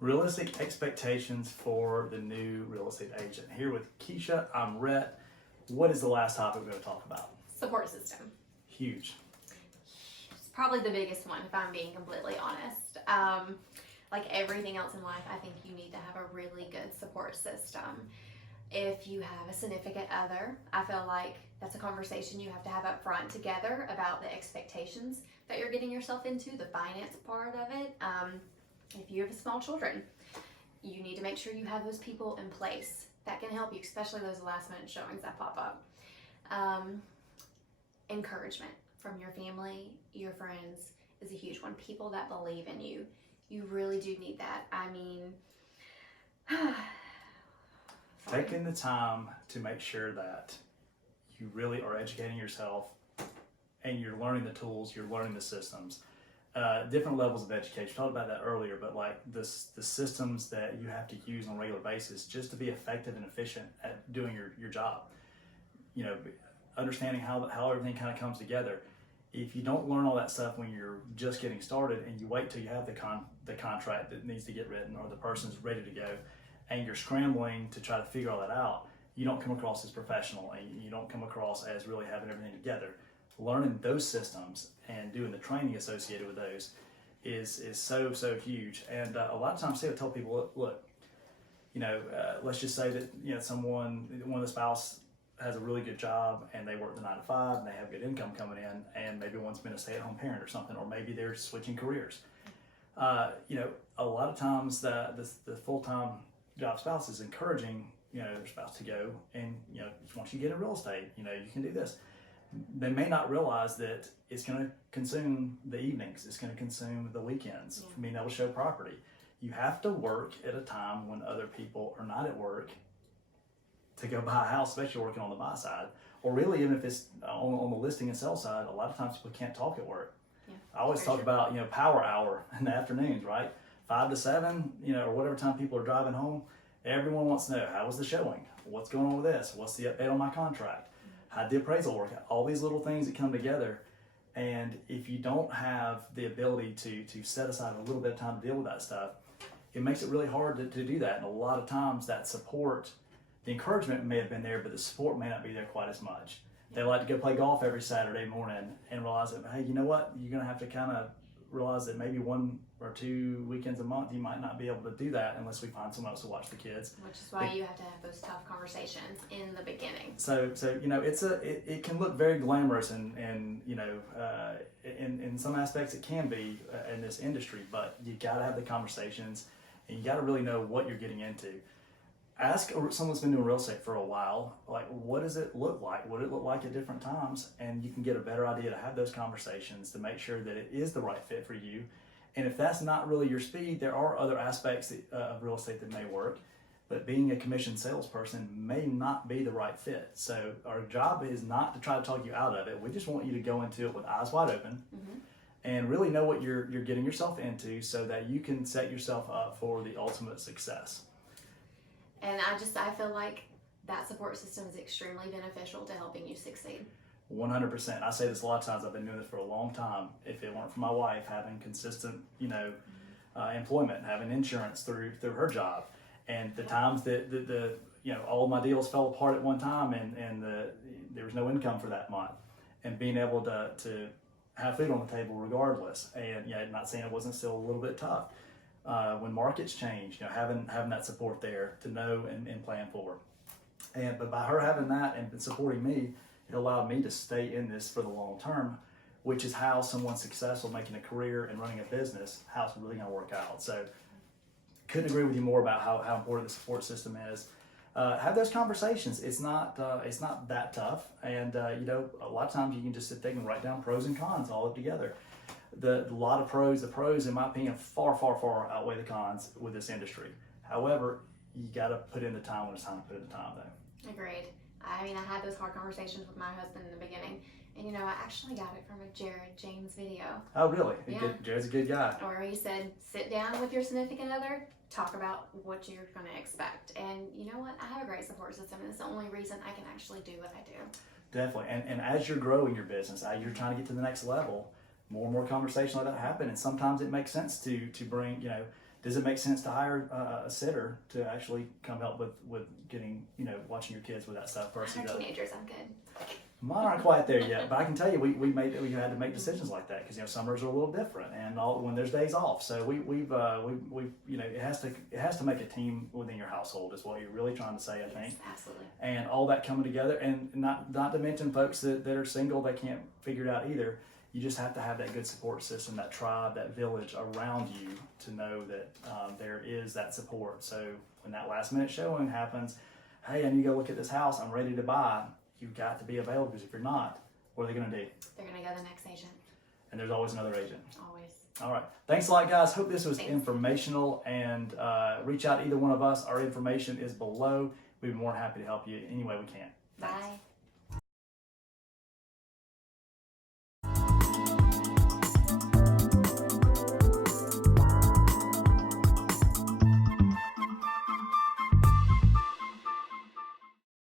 Realistic expectations for the new real estate agent. Here with Kesha, I'm Rett. What is the last topic we're going to talk about? Support system. Huge. It's probably the biggest one, if I'm being completely honest. Like everything else in life, I think you need to have a really good support system. If you have a significant other, I feel like that's a conversation you have to have up front together about the expectations that you're getting yourself into, the finance part of it. If you have small children, you need to make sure you have those people in place that can help you, especially those last minute showings that pop up. Encouragement from your family, your friends is a huge one. People that believe in you. You really do need that. I mean, taking the time to make sure that you really are educating yourself and you're learning the tools, you're learning the systems. Different levels of education. We talked about that earlier, but like the systems that you have to use on a regular basis just to be effective and efficient at doing your job. You know, understanding how everything kind of comes together. If you don't learn all that stuff when you're just getting started and you wait till you have the contract that needs to get written or the person's ready to go and you're scrambling to try to figure all that out, you don't come across as professional and you don't come across as really having everything together. Learning those systems and doing the training associated with those is so huge. And a lot of times I tell people, look, you know, let's just say that, you know, one of the spouse has a really good job and they work the 9 to 5 and they have good income coming in, and maybe one's been a stay-at-home parent or something, or maybe they're switching careers. You know, a lot of times the full-time job spouse is encouraging, you know, their spouse to go and, you know, once you get in real estate, you know, you can do this. They may not realize that it's going to consume the evenings, it's going to consume the weekends, being able to show property. You have to work at a time when other people are not at work to go buy a house, especially working on the buy side, or really even if it's on the listing and sell side. A lot of times people can't talk at work. I always talk about, you know, power hour in the afternoons, right? 5 to 7, you know, or whatever time people are driving home. Everyone wants to know, how was the showing? What's going on with this? What's the update on my contract? How'd the appraisal work out? All these little things that come together. And if you don't have the ability to set aside a little bit of time to deal with that stuff, it makes it really hard to do that. And a lot of times that support, the encouragement may have been there, but the support may not be there quite as much. They like to go play golf every Saturday morning and realize that, hey, you know what? You're going to have to kind of realize that maybe 1 or 2 weekends a month you might not be able to do that unless we find someone else to watch the kids. Which is why you have to have those tough conversations in the beginning. So you know, it can look very glamorous and you know, in some aspects it can be in this industry, but you got to have the conversations and you got to really know what you're getting into. Ask someone that's been doing real estate for a while, like, what does it look like? What did it look like at different times? And you can get a better idea to have those conversations to make sure that it is the right fit for you. And if that's not really your speed, there are other aspects of real estate that may work, but being a commissioned salesperson may not be the right fit. So our job is not to try to talk you out of it. We just want you to go into it with eyes wide open and really know what you're getting yourself into so that you can set yourself up for the ultimate success. And I feel like that support system is extremely beneficial to helping you succeed. 100%. I say this a lot of times. I've been doing this for a long time. If it weren't for my wife having consistent, you know, employment, having insurance through her job, and the times that the you know, all of my deals fell apart at one time, and there was no income for that month, and being able to have food on the table regardless, and yeah, not saying it wasn't still a little bit tough. When markets change, you know, having that support there to know and plan for. But by her having that and supporting me, it allowed me to stay in this for the long term, which is how someone successful making a career and running a business, how it's really going to work out. So couldn't agree with you more about how important the support system is. Have those conversations. It's not that tough. And you know, a lot of times you can just sit there and write down pros and cons all together. The pros in my opinion far outweigh the cons with this industry. However, you got to put in the time when it's time to put in the time though. Agreed. I mean, I had those hard conversations with my husband in the beginning, and you know, I actually got it from a Jared James video. Oh really? Yeah. Jared's a good guy. Where he said, sit down with your significant other, talk about what you're going to expect. And you know what? I have a great support system, and it's the only reason I can actually do what I do. Definitely. And as you're growing your business, as you're trying to get to the next level, more and more conversations like that happen. And sometimes it makes sense to bring, you know, does it make sense to hire a sitter to actually come help with getting, watching your kids with that stuff versus For teenagers, I'm good. Mine aren't quite there yet, but I can tell you we had to make decisions like that because summers are a little different and when there's days off. So we've it has to make a team within your household is what you're really trying to say, I think. Yes, absolutely. And all that coming together, and not to mention folks that are single, they can't figure it out either. You just have to have that good support system, that tribe, that village around you to know that there is that support. So when that last minute showing happens, hey, I need to go look at this house, I'm ready to buy. You've got to be available because if you're not, what are they going to do? They're going to go to the next agent. And there's always another agent. Always. All right. Thanks a lot, guys. Hope this was informational, and reach out to either one of us. Our information is below. We'd be more than happy to help you any way we can. Thanks. Bye.